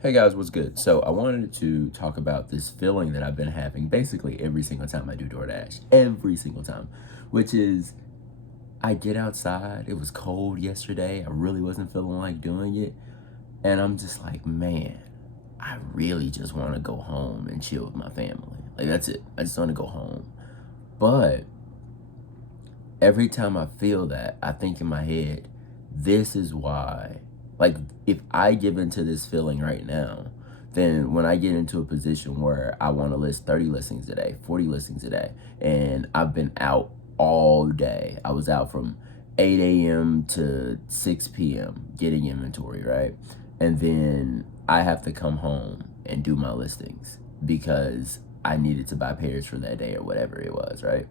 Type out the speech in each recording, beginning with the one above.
Hey guys, what's good? So I wanted to talk about this feeling that I've been having basically every single time I do DoorDash. Every single time. Which is, I get outside, it was cold yesterday, I really wasn't feeling like doing it. And I'm just like, man, I really just want to go home and chill with my family. Like, that's it. I just want to go home. But every time I feel that, I think in my head, this is why. Like, if I give into this feeling right now, then when I get into a position where I want to list 30 listings a day, 40 listings a day, and I've been out all day, I was out from 8 a.m. to 6 p.m. getting inventory, right? And then I have to come home and do my listings because I needed to buy pairs for that day or whatever it was, right?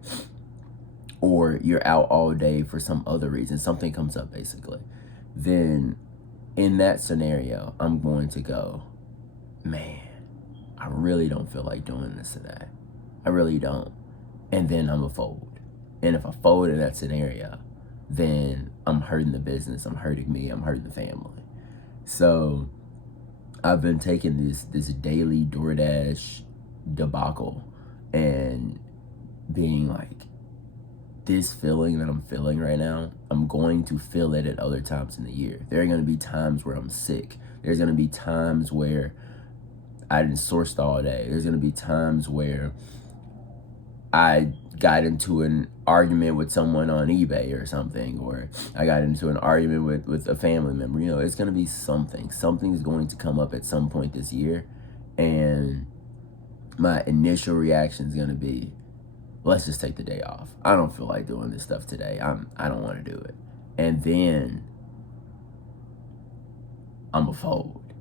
Or you're out all day for some other reason, something comes up basically, then in that scenario, I'm going to go, man, I really don't feel like doing this today. I really don't. And then I'm a fold. And if I fold in that scenario, then I'm hurting the business, I'm hurting me, I'm hurting the family. So I've been taking this daily DoorDash debacle and being like, this feeling that I'm feeling right now, I'm going to feel it at other times in the year. There are going to be times where I'm sick. There's going to be times where I didn't source all day. There's going to be times where I got into an argument with someone on eBay or something, or I got into an argument with a family member. You know, it's going to be something. Something's going to come up at some point this year. And my initial reaction is going to be, let's just take the day off. I don't feel like doing this stuff today. I don't want to do it. And then I'm a fold.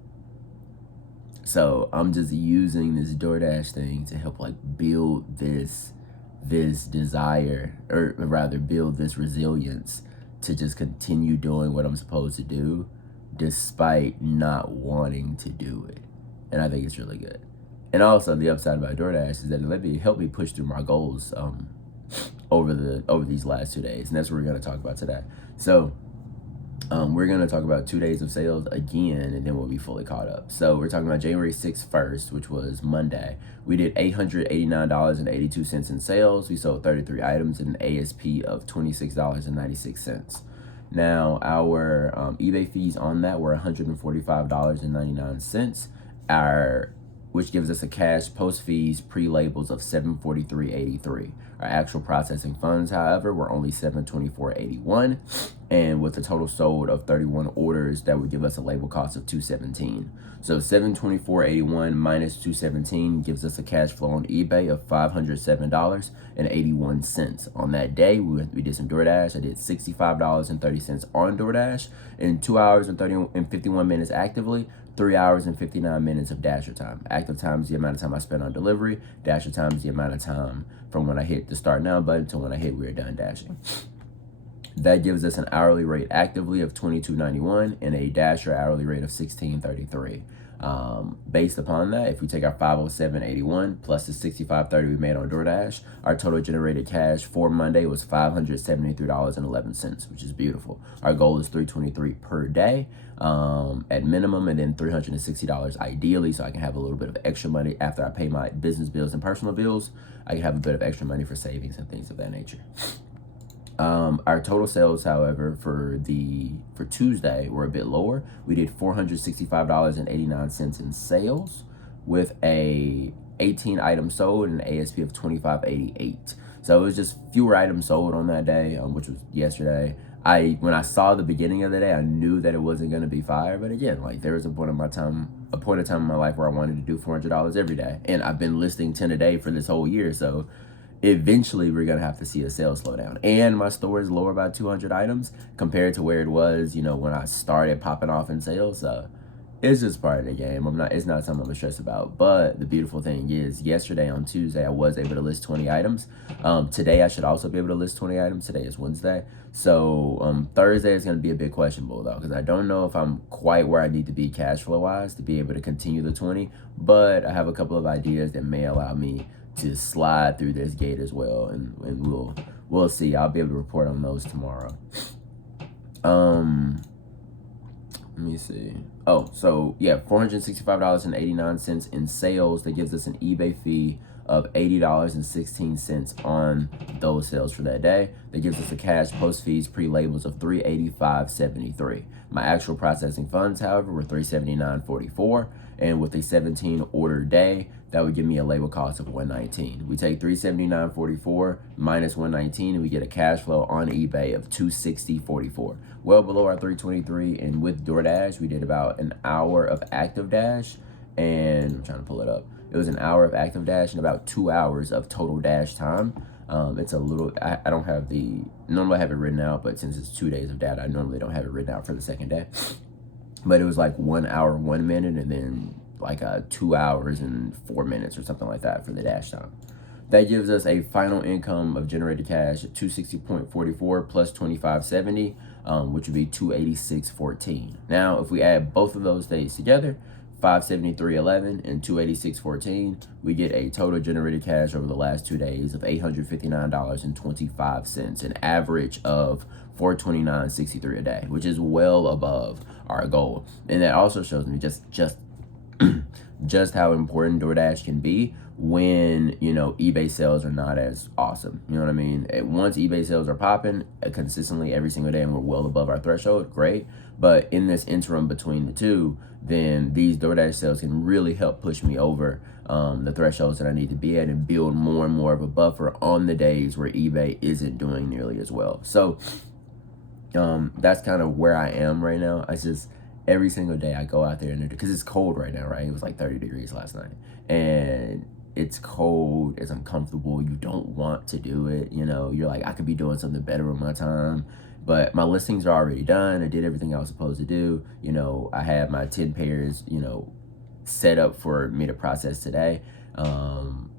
So I'm just using this DoorDash thing to help like build this desire, or rather build this resilience to just continue doing what I'm supposed to do despite not wanting to do it. And I think it's really good. And also the upside about DoorDash is that it helped me push through my goals over these last 2 days, and that's what we're going to talk about today. So we're going to talk about 2 days of sales again, and then we'll be fully caught up. So we're talking about January 6th first, which was Monday. We did $889.82 in sales. We sold 33 items at an ASP of $26.96. Now, our eBay fees on that were $145.99. Which gives us a cash post fees pre-labels of $743.83. Our actual processing funds, however, were only $724.81, and with a total sold of 31 orders, that would give us a label cost of $217. So $724.81 minus $217 gives us a cash flow on eBay of $507.81. On that day, we did some DoorDash. I did $65.30 on DoorDash in 2 hours and 51 minutes actively. 3 hours and 59 minutes of dasher time. Active time is the amount of time I spent on delivery. Dasher time is the amount of time from when I hit the start now button to when I hit we're done dashing. That gives us an hourly rate actively of $22.91 and a dasher hourly rate of $16.33. Based upon that, if we take our $507.81 plus the $65.30 we made on DoorDash, our total generated cash for Monday was $573.11, which is beautiful. Our goal is $323 per day at minimum, and then $360 ideally, so I can have a little bit of extra money after I pay my business bills and personal bills. I can have a bit of extra money for savings and things of that nature. Our total sales, however, for Tuesday were a bit lower. We did $465.89 in sales with a 18 items sold and an ASP of $25.88. So it was just fewer items sold on that day, which was yesterday. When I saw the beginning of the day, I knew that it wasn't going to be fire. But again, like, there was a point of time in my life where I wanted to do $400 every day, and I've been listing 10 a day for this whole year. So eventually we're going to have to see a sales slowdown. And my store is lower by 200 items compared to where it was, when I started popping off in sales. So it's just part of the game. It's not something I'm stressed about. But the beautiful thing is, yesterday on Tuesday, I was able to list 20 items. Today, I should also be able to list 20 items. Today is Wednesday. So Thursday is going to be a bit questionable, though, because I don't know if I'm quite where I need to be cash flow wise to be able to continue the 20. But I have a couple of ideas that may allow me to slide through this gate as well, and we'll see. I'll be able to report on those tomorrow. let me see. Oh, so yeah, $465.89 in sales. That gives us an eBay fee of $80.16 on those sales for that day. That gives us a cash post fees pre-labels of $385.73. My actual processing funds, however, were $379.44, and with a 17 order day, that would give me a label cost of $119. We take $379.44 minus $119, and we get a cash flow on eBay of $260.44. Well below our $323, and with DoorDash, we did about an hour of active dash, and I'm trying to pull it up. It was an hour of active dash and about 2 hours of total dash time. It's a little, I don't have the, normally I have it written out, but since it's 2 days of data, I normally don't have it written out for the second day. But it was like 1 hour, 1 minute, and then like 2 hours and 4 minutes or something like that for the dash time. That gives us a final income of generated cash of $260.44 plus $25.70, which would be $286.14. Now, if we add both of those days together, $573.11 and $286.14, we get a total generated cash over the last 2 days of $859.25, an average of $429.63 a day, which is well above our goal. And that also shows me just how important DoorDash can be when, you know, eBay sales are not as awesome. You know what I mean? Once eBay sales are popping consistently every single day and we're well above our threshold, great. But in this interim between the two, then these DoorDash sales can really help push me over the thresholds that I need to be at and build more and more of a buffer on the days where eBay isn't doing nearly as well. So that's kind of where I am right now. I just, every single day I go out there and, because it's cold right now, right? It was like 30 degrees last night, and it's cold, it's uncomfortable, you don't want to do it, you know, you're like, I could be doing something better with my time, but my listings are already done. I did everything I was supposed to do. You know, I had my 10 pairs, you know, set up for me to process today. I'm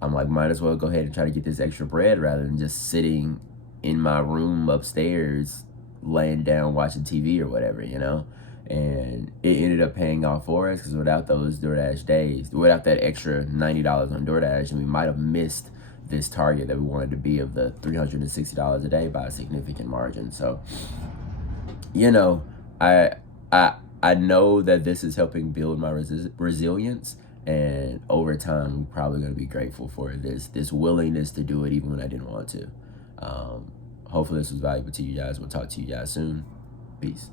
like, might as well go ahead and try to get this extra bread rather than just sitting in my room upstairs, laying down watching TV or whatever, you know. And it ended up paying off for us, because without those DoorDash days, without that extra $90 on DoorDash, and we might have missed this target that we wanted to be of the $360 a day by a significant margin. So, you know, I know that this is helping build my resilience, and over time, I'm probably going to be grateful for this willingness to do it even when I didn't want to. Hopefully this was valuable to you guys. We'll talk to you guys soon. Peace.